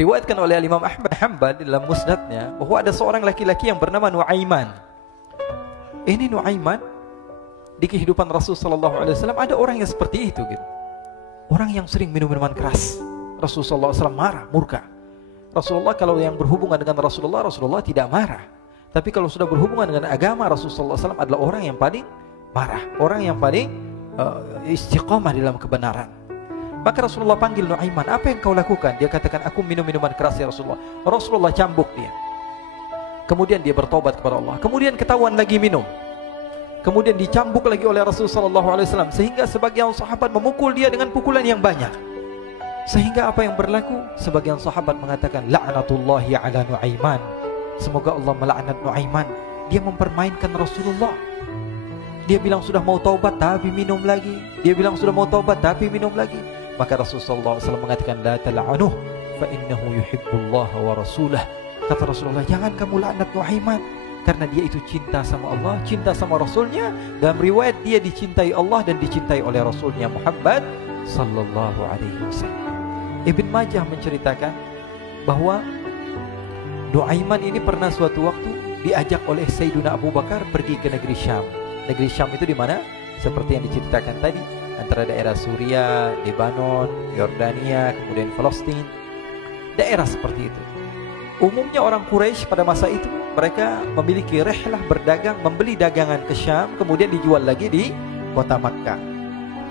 Diriwayatkan oleh Imam Ahmad Hanbal dalam musnadnya bahwa ada seorang laki-laki yang bernama Nuaiman. Ini Nuaiman di kehidupan Rasul sallallahu alaihi wasallam ada orang yang seperti itu gitu. Orang yang sering minum minuman keras. Rasul sallallahu alaihi wasallam marah, murka. Rasulullah kalau yang berhubungan dengan Rasulullah tidak marah. Tapi kalau sudah berhubungan dengan agama, Rasul sallallahu alaihi wasallam adalah orang yang paling marah, orang yang paling istiqamah dalam kebenaran. Maka Rasulullah panggil Nuaiman, apa yang kau lakukan? Dia katakan, aku minum minuman keras ya Rasulullah. Rasulullah cambuk dia. Kemudian dia bertobat kepada Allah. Kemudian ketahuan lagi minum. Kemudian dicambuk lagi oleh Rasulullah sallallahu alaihi wasallam, sehingga sebagian sahabat memukul dia dengan pukulan yang banyak. Sehingga apa yang berlaku? Sebagian sahabat mengatakan, la'natullahi ala Nuaiman. Semoga Allah melaknat Nuaiman. Dia mempermainkan Rasulullah. Dia bilang sudah mau taubat tapi minum lagi. Dia bilang sudah mau taubat tapi minum lagi. Maka Rasulullah SAW mengatakan, la tal'anuh fa innahu yuhibbullah wa rasulah. Kata Rasulullah, jangan kamu laknat Nuaiman, karena dia itu cinta sama Allah, cinta sama Rasulnya. Dalam riwayat dia dicintai Allah dan dicintai oleh Rasulnya Muhammad sallallahu alaihi wasallam. Ibn Majah menceritakan bahwa Nuaiman ini pernah suatu waktu diajak oleh Sayyidina Abu Bakar pergi ke negeri Syam. Negeri Syam itu di mana? Seperti yang diceritakan tadi, antara daerah Suriah, Lebanon, Yordania, kemudian Palestina. Daerah seperti itu. Umumnya orang Quraisy pada masa itu mereka memiliki rihlah berdagang, membeli dagangan ke Syam, kemudian dijual lagi di kota Makkah.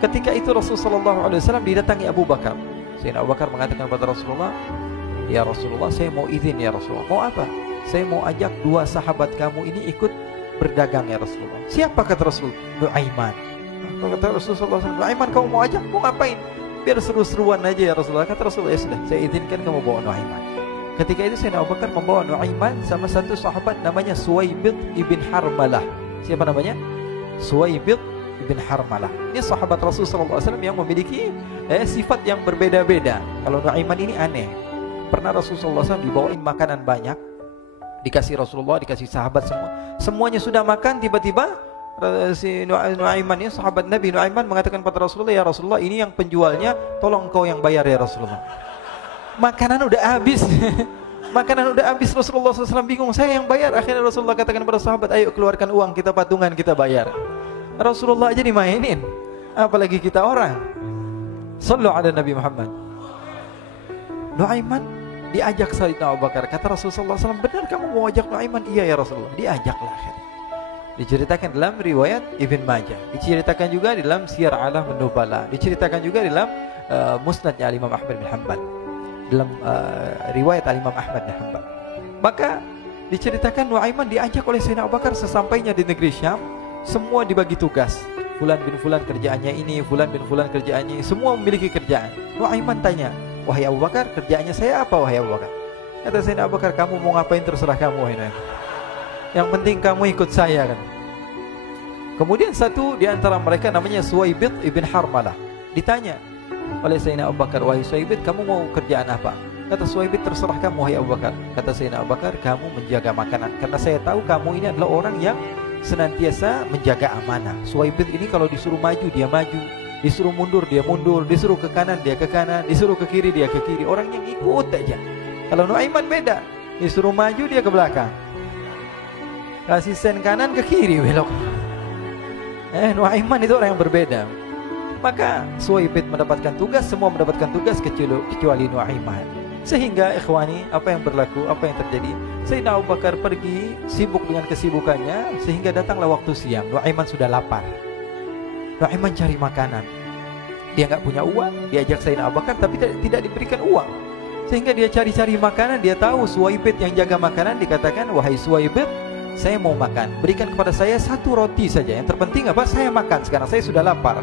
Ketika itu Rasulullah SAW didatangi Abu Bakar. Sayyidina Abu Bakar mengatakan kepada Rasulullah, ya Rasulullah, saya mau izin ya Rasulullah. Mau apa? Saya mau ajak dua sahabat kamu ini ikut berdagang ya Rasulullah. Siapa kata Rasul? Nuaiman. Kata Rasulullah SAW, Nuaiman kamu mau ajak? Mau ngapain? Biar seru-seruan aja ya Rasulullah. Kata Rasulullah, ya sudah, saya izinkan kamu bawa Nuaiman. Ketika itu Sayyidina Abu Bakar membawa Nuaiman sama satu sahabat namanya Suwaibid ibn Harmalah. Siapa namanya? Suwaibid ibn Harmalah. Ini sahabat Rasulullah SAW yang memiliki sifat yang berbeda-beda. Kalau Nuaiman ini aneh. Pernah Rasulullah SAW dibawain makanan banyak, dikasih Rasulullah, dikasih sahabat semua. Semuanya sudah makan, tiba-tiba si Nuaiman ini, sahabat Nabi Nuaiman mengatakan kepada Rasulullah, ya Rasulullah, ini yang penjualnya, tolong kau yang bayar ya Rasulullah. Makanan udah habis. Makanan udah habis. Rasulullah SAW bingung, saya yang bayar. Akhirnya Rasulullah katakan kepada sahabat, ayo keluarkan uang, kita patungan, kita bayar. Rasulullah aja dimainin, apalagi kita orang. Sallu ala Nabi Muhammad. Nuaiman diajak Sayyidina Abu Bakar. Kata Rasulullah SAW, benar kamu mau ajak Nuaiman? Iya ya Rasulullah. Diajaklah akhirnya. Diceritakan dalam riwayat Ibn Majah, diceritakan juga di dalam Siyar A'lam Nubala, diceritakan juga di dalam musnadnya Imam Ahmad bin Hanbal, dalam riwayat Imam Ahmad bin Hanbal. Maka diceritakan Nuaiman diajak oleh Sayyidina Abu Bakar. Sesampainya di negeri Syam, semua dibagi tugas. Fulan bin Fulan kerjaannya ini, Fulan bin Fulan kerjaannya ini, semua memiliki kerjaan. Nuaiman tanya, wahai Abu Bakar, kerjaannya saya apa wahai Abu Bakar? Kata Sayyidina Abu Bakar, kamu mau ngapain terserah kamu wahai Nuaiman. Yang penting kamu ikut saya kan. Kemudian satu di antara mereka namanya Suwaibid ibn Harmalah ditanya oleh Sayyidina Abu Bakar, wahai Suwaibid, kamu mau kerjaan apa? Kata Suwaibid, terserah kamu wahai Abu Bakar. Kata Sayyidina Abu Bakar, kamu menjaga makanan, karena saya tahu kamu ini adalah orang yang senantiasa menjaga amanah. Suwaibid ini kalau disuruh maju dia maju, disuruh mundur dia mundur, disuruh ke kanan dia ke kanan, disuruh ke kiri dia ke kiri. Orang yang ikut aja. Kalau Nuaiman beda, disuruh maju dia ke belakang, kasih sen kanan ke kiri belok. Nuaiman itu orang yang berbeda. Maka Suwaibid mendapatkan tugas, semua mendapatkan tugas kecuali Nuaiman. Sehingga ikhwani, apa yang berlaku, apa yang terjadi? Sayyidina Abu Bakar pergi sibuk dengan kesibukannya, sehingga datanglah waktu siang. Nuaiman sudah lapar. Nuaiman cari makanan. Dia nggak punya uang, diajak Sayyidina Abu Bakar tapi tidak diberikan uang. Sehingga dia cari-cari makanan. Dia tahu Suwaibid yang jaga makanan, dikatakan, wahai Suwaibid, saya mau makan, berikan kepada saya satu roti saja. Yang terpenting apa? Saya makan sekarang, saya sudah lapar.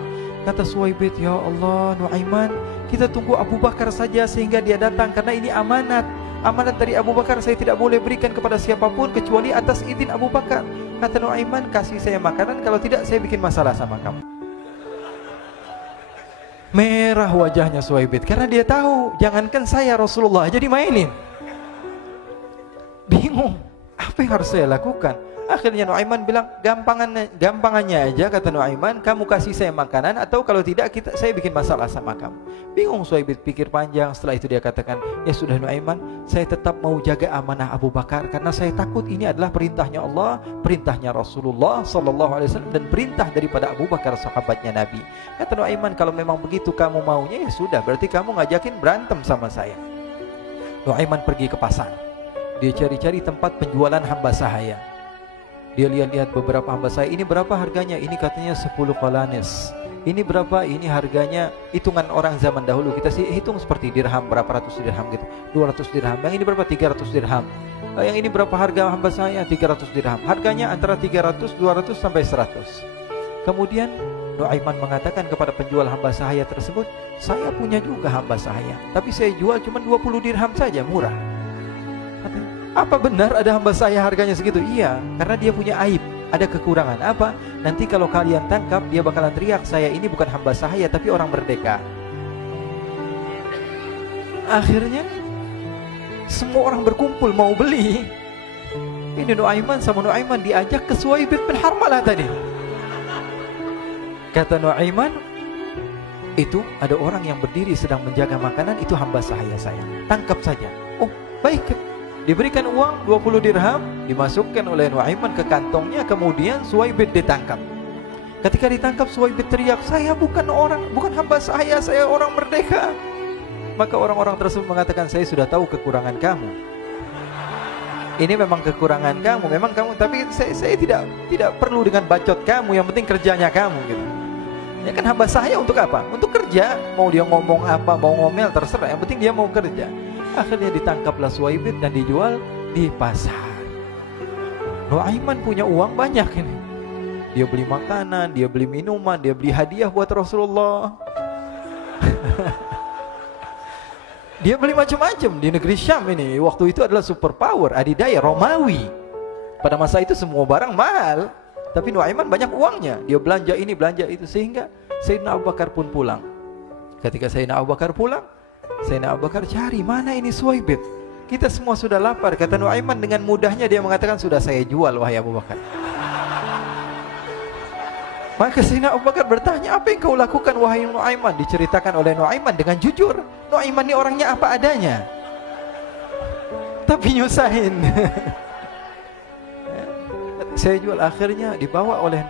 Kata Suwaibid, ya Allah Nuaiman, kita tunggu Abu Bakar saja sehingga dia datang, karena ini amanat. Amanat dari Abu Bakar, saya tidak boleh berikan kepada siapapun kecuali atas izin Abu Bakar. Kata Nuaiman, kasih saya makanan, kalau tidak saya bikin masalah sama kamu. Merah wajahnya Suwaibid, karena dia tahu, jangankan saya, Rasulullah aja dimainin. Bingung, apa yang harus saya lakukan? Akhirnya Nuaiman bilang, gampangannya aja, kata Nuaiman, kamu kasih saya makanan, atau kalau tidak saya bikin masalah sama kamu. Bingung Suhaib pikir panjang. Setelah itu dia katakan, ya sudah Nuaiman, saya tetap mau jaga amanah Abu Bakar, karena saya takut ini adalah perintahnya Allah, perintahnya Rasulullah SAW, dan perintah daripada Abu Bakar sahabatnya Nabi. Kata Nuaiman, kalau memang begitu kamu maunya, ya sudah, berarti kamu ngajakin berantem sama saya. Nuaiman pergi ke pasar. Dia cari-cari tempat penjualan hamba sahaya. Dia lihat-lihat beberapa hamba sahaya. Ini berapa harganya? Ini katanya 10 qalanis. Ini berapa? Ini harganya, hitungan orang zaman dahulu. Kita sih hitung seperti dirham, berapa ratus dirham gitu. 200 dirham. Yang ini berapa? 300 dirham. Yang ini berapa harga hamba sahaya? 300 dirham. Harganya antara 300, 200 sampai 100. Kemudian Nuaiman mengatakan kepada penjual hamba sahaya tersebut, saya punya juga hamba sahaya, tapi saya jual cuma 20 dirham saja, murah. Apa benar ada hamba saya harganya segitu? Iya, karena dia punya aib, ada kekurangan. Apa? Nanti kalau kalian tangkap, dia bakalan teriak, saya ini bukan hamba sahaya tapi orang merdeka. Akhirnya semua orang berkumpul mau beli. Ini Nuaiman sama Nuaiman diajak ke Suhaib bin Harmalah tadi. Kata Nuaiman, itu ada orang yang berdiri sedang menjaga makanan, itu hamba sahaya saya, tangkap saja. Oh baik. Diberikan uang 20 dirham, dimasukkan oleh Nuaiman ke kantongnya, kemudian Suhaib ditangkap. Ketika ditangkap, Suhaib teriak, saya bukan hamba saya orang merdeka. Maka orang-orang tersebut mengatakan, saya sudah tahu kekurangan kamu. Ini memang kekurangan kamu, memang kamu, tapi saya tidak perlu dengan bacot kamu, yang penting kerjanya kamu gitu. Ya kan hamba saya untuk apa? Untuk kerja, mau dia ngomong apa, mau ngomel terserah, yang penting dia mau kerja. Akhirnya ditangkaplah Suhaib dan dijual di pasar. Nuaiman punya uang banyak ini. Dia beli makanan, dia beli minuman, dia beli hadiah buat Rasulullah. Dia beli macam-macam di negeri Syam ini. Waktu itu adalah superpower, adidaya Romawi. Pada masa itu semua barang mahal, tapi Nuaiman banyak uangnya. Dia belanja ini, belanja itu, sehingga Sayyidina Abu Bakar pun pulang. Ketika Sayyidina Abu Bakar pulang, Sayyidina Abu Bakar cari, mana ini Suhaib? Kita semua sudah lapar. Kata Nuaiman dengan mudahnya dia mengatakan, sudah saya jual wahai Abu Bakar. Maka Sayyidina Abu Bakar bertanya, apa yang kau lakukan wahai Nuaiman? Diceritakan oleh Nuaiman dengan jujur. Nuaiman ini orangnya apa adanya, tapi nyusahin. Saya jual. Akhirnya dibawa oleh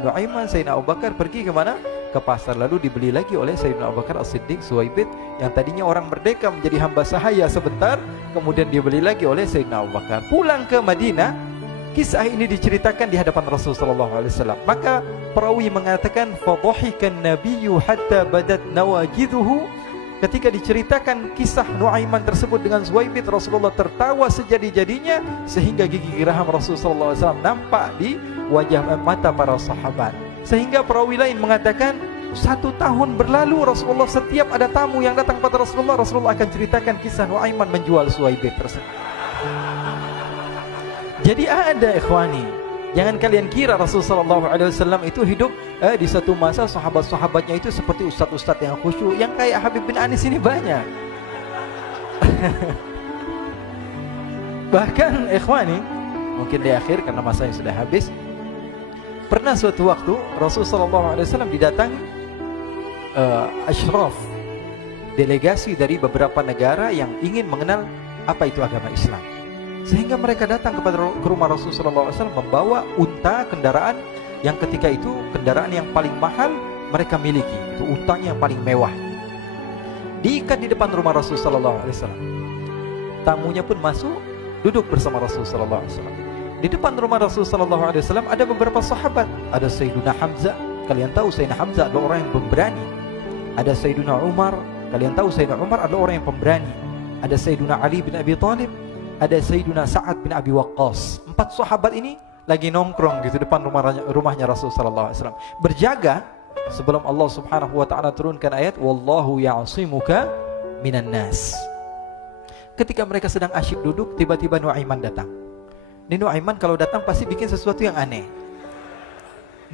Nuaiman, Sayyidina Abu Bakar pergi ke mana? Ke pasar. Lalu dibeli lagi oleh Sayyidina Abu Bakar As-Siddiq Suhaib, yang tadinya orang merdeka menjadi hamba sahaya sebentar, kemudian dibeli lagi oleh Sayyidina Abu Bakar. Pulang ke Madinah, kisah ini diceritakan di hadapan Rasulullah SAW. Maka perawi mengatakan, fadhahikan nabiyyu hatta badat nawajiduhu. Ketika diceritakan kisah Nuaiman tersebut dengan Suhaib, Rasulullah tertawa sejadi-jadinya, sehingga gigi geraham Rasulullah SAW nampak di wajah mata para sahabat. Sehingga perawi lain mengatakan, 1 tahun berlalu Rasulullah, setiap ada tamu yang datang pada Rasulullah akan ceritakan kisah Nuaiman menjual Suhaib tersebut. Jadi ada ikhwani, jangan kalian kira Rasulullah SAW itu hidup di satu masa sahabat-sahabatnya itu seperti ustadz-ustadz yang khusyuk, yang kayak Habib bin Anis ini banyak. Bahkan ikhwani, mungkin di akhir karena masanya sudah habis, pernah suatu waktu Rasulullah SAW didatangi asyraf, delegasi dari beberapa negara yang ingin mengenal apa itu agama Islam. Sehingga mereka datang ke rumah Rasulullah SAW membawa unta, kendaraan yang ketika itu kendaraan yang paling mahal mereka miliki. Itu untanya yang paling mewah. Diikat di depan rumah Rasulullah SAW. Tamunya pun masuk, duduk bersama Rasulullah SAW. Di depan rumah Rasulullah SAW ada beberapa sahabat. Ada Sayyiduna Hamzah. Kalian tahu Sayyidina Hamzah adalah orang yang pemberani. Ada Sayyiduna Umar. Kalian tahu Sayyidina Umar adalah orang yang pemberani. Ada Sayyiduna Ali bin Abi Thalib. Ada Sayyiduna Sa'ad bin Abi Waqqas. 4 sahabat ini lagi nongkrong gitu depan rumahnya Rasulullah SAW, berjaga sebelum Allah Subhanahu wa taala turunkan ayat wallahu ya'simuka minan nas. Ketika mereka sedang asyik duduk, tiba-tiba Nuaiman datang. Ini Nuaiman kalau datang pasti bikin sesuatu yang aneh.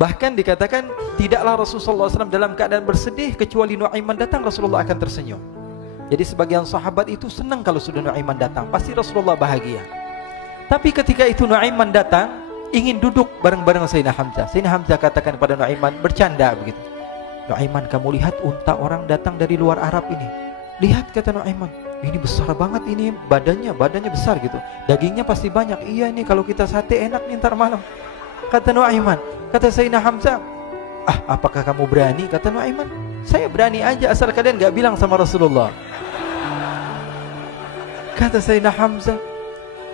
Bahkan dikatakan tidaklah Rasulullah SAW dalam keadaan bersedih, kecuali Nuaiman datang Rasulullah akan tersenyum. Jadi sebagian sahabat itu senang kalau sudah Nuaiman datang, pasti Rasulullah bahagia. Tapi ketika itu Nuaiman datang, ingin duduk bareng-bareng Sayyidina Hamzah. Sayyidina Hamzah katakan kepada Nuaiman, bercanda begitu. Nuaiman, kamu lihat unta orang datang dari luar Arab ini. Lihat, kata Nuaiman, ini besar banget, ini badannya besar gitu. Dagingnya pasti banyak. Iya, ini kalau kita sate enak nih ntar malam. Kata Nuaiman. Kata Sayyidina Hamzah, apakah kamu berani? Kata Nuaiman, saya berani aja asal kalian gak bilang sama Rasulullah. Kata Sayyidina Hamzah,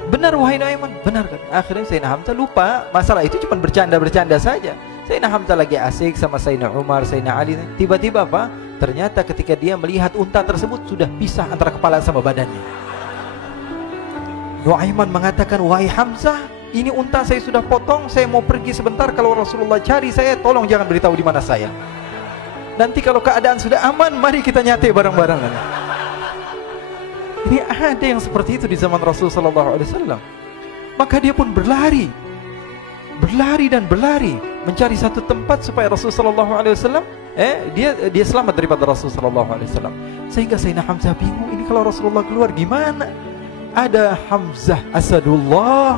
benar wahai Nuaiman, benar kan? Akhirnya Sayyidina Hamzah lupa masalah itu, cuma bercanda-bercanda saja. Sayyidina Hamzah lagi asik sama Sayyidina Umar, Sayyidina Ali. Tiba-tiba apa? Ternyata ketika dia melihat unta tersebut sudah pisah antara kepala sama badannya. Nuaiman mengatakan, wahai Hamzah, ini unta saya sudah potong, saya mau pergi sebentar. Kalau Rasulullah cari saya, tolong jangan beritahu di mana saya. Nanti kalau keadaan sudah aman, mari kita nyate bareng-bareng. Ini ada yang seperti itu di zaman Rasulullah SAW. Maka dia pun berlari dan berlari mencari satu tempat supaya Rasulullah SAW dia selamat daripada Rasulullah SAW. Sehingga Sayyidina Hamzah bingung, ini kalau Rasulullah keluar gimana? Ada Hamzah Asadullah,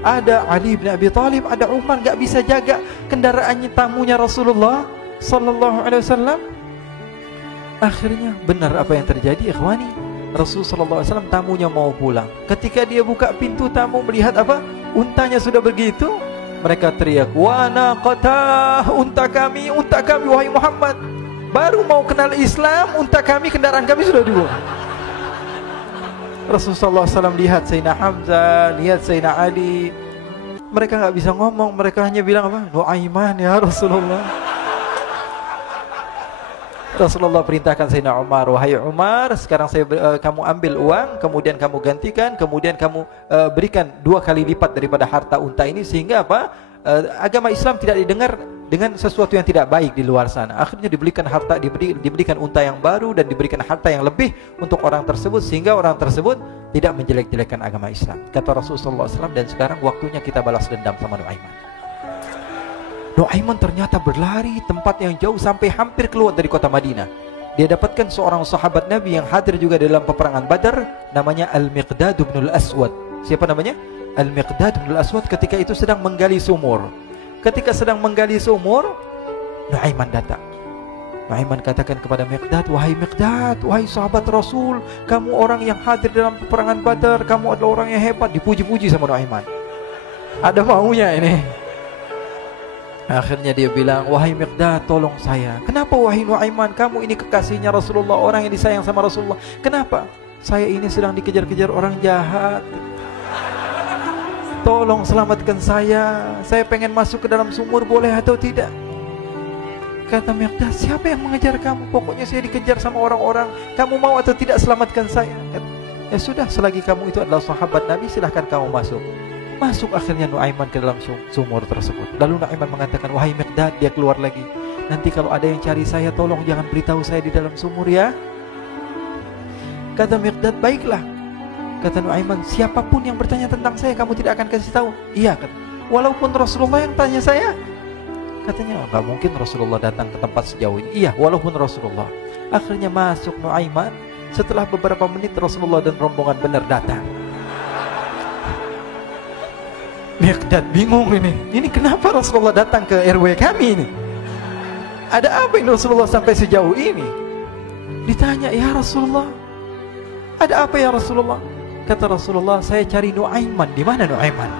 ada Ali bin Abi Thalib, ada Umar, gak bisa jaga kendaraannya, tamunya Rasulullah SAW. Akhirnya benar apa yang terjadi, ikhwani. Rasulullah SAW tamunya mau pulang. Ketika dia buka pintu tamu melihat apa? Untanya sudah begitu. Mereka teriak, wa naqatah, unta kami wahai Muhammad. Baru mau kenal Islam, unta kami, kendaraan kami sudah dibuang. Rasulullah SAW lihat Sayyidina Hamzah, lihat Sayyidina Ali. Mereka gak bisa ngomong, mereka hanya bilang apa? Nuaiman ya Rasulullah. Rasulullah perintahkan Sayyidina Umar, wahai Umar, sekarang kamu ambil uang, kemudian kamu gantikan, kemudian kamu berikan 2 kali lipat daripada harta unta ini, sehingga apa? Agama Islam tidak didengar dengan sesuatu yang tidak baik di luar sana. Akhirnya diberikan harta, diberikan unta yang baru dan diberikan harta yang lebih untuk orang tersebut, sehingga orang tersebut tidak menjelek-jelekan agama Islam. Kata Rasulullah SAW, dan sekarang waktunya kita balas dendam sama Nuaiman. Nuaiman ternyata berlari tempat yang jauh sampai hampir keluar dari kota Madinah. Dia dapatkan seorang sahabat Nabi yang hadir juga dalam peperangan Badar, namanya Al-Miqdad bin Al-Aswad. Siapa namanya? Al-Miqdad bin Al-Aswad ketika itu sedang menggali sumur. Ketika sedang menggali sumur, Nuaiman datang. Nuaiman katakan kepada Miqdad, wahai Miqdad, wahai sahabat Rasul, kamu orang yang hadir dalam peperangan Badar, kamu adalah orang yang hebat. Dipuji-puji sama Nuaiman. Ada maunya ini. Akhirnya dia bilang, wahai Miqdad, tolong saya. Kenapa wahai Nuaiman? Kamu ini kekasihnya Rasulullah, orang yang disayang sama Rasulullah. Kenapa? Saya ini sedang dikejar-kejar orang jahat. Tolong selamatkan saya. Saya pengen masuk ke dalam sumur, boleh atau tidak? Kata Miqdad, siapa yang mengejar kamu? Pokoknya saya dikejar sama orang-orang. Kamu mau atau tidak selamatkan saya? Ya sudah, selagi kamu itu adalah sahabat Nabi, silahkan kamu masuk. Masuk akhirnya Nuaiman ke dalam sumur tersebut. Lalu Nuaiman mengatakan, wahai Miqdad, dia keluar lagi. Nanti kalau ada yang cari saya, tolong jangan beritahu saya di dalam sumur ya. Kata Miqdad, baiklah. Kata Nuaiman, siapapun yang bertanya tentang saya, kamu tidak akan kasih tahu. Iya, kata. Walaupun Rasulullah yang tanya saya. Katanya, enggak mungkin Rasulullah datang ke tempat sejauh ini. Iya, walaupun Rasulullah. Akhirnya masuk Nuaiman. Setelah beberapa menit Rasulullah dan rombongan benar datang. Miqdad bingung ini. Ini kenapa Rasulullah datang ke RW kami ini? Ada apa ini Rasulullah sampai sejauh ini? Ditanya, ya Rasulullah, ada apa ya Rasulullah? Kata Rasulullah, saya cari Nuaiman. Di mana Nuaiman?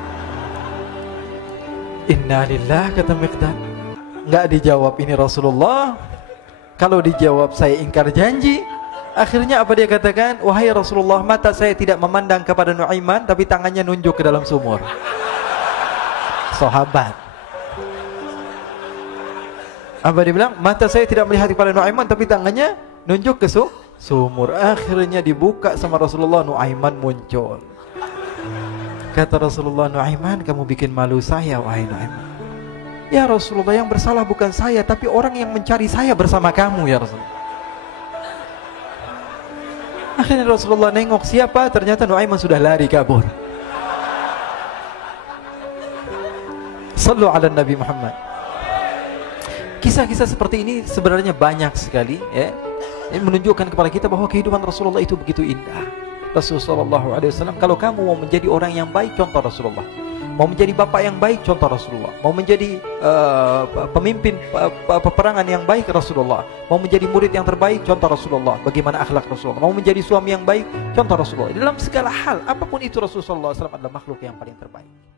Innalillah, kata Miqdad. Enggak dijawab ini Rasulullah. Kalau dijawab saya ingkar janji. Akhirnya apa dia katakan? Wahai Rasulullah, mata saya tidak memandang kepada Nuaiman, tapi tangannya nunjuk ke dalam sumur. Sahabat. Apa dia bilang? Mata saya tidak melihat kepada Nuaiman, tapi tangannya nunjuk ke sumur. Akhirnya dibuka sama Rasulullah, Nuaiman muncul. Kata Rasulullah, Nuaiman, kamu bikin malu saya, wahai Nuaiman. Ya Rasulullah, yang bersalah bukan saya, tapi orang yang mencari saya bersama kamu, ya Rasulullah. Akhirnya Rasulullah nengok, siapa? Ternyata Nuaiman sudah lari kabur. Sallu ala Nabi Muhammad. Kisah-kisah seperti ini sebenarnya banyak sekali, ya. Ini menunjukkan kepada kita bahwa kehidupan Rasulullah itu begitu indah. Rasulullah SAW, kalau kamu mau menjadi orang yang baik, contoh Rasulullah. Mau menjadi bapak yang baik, contoh Rasulullah. Mau menjadi pemimpin peperangan yang baik, Rasulullah. Mau menjadi murid yang terbaik, contoh Rasulullah. Bagaimana akhlak Rasulullah. Mau menjadi suami yang baik, contoh Rasulullah. Dalam segala hal, apapun itu Rasulullah SAW adalah makhluk yang paling terbaik.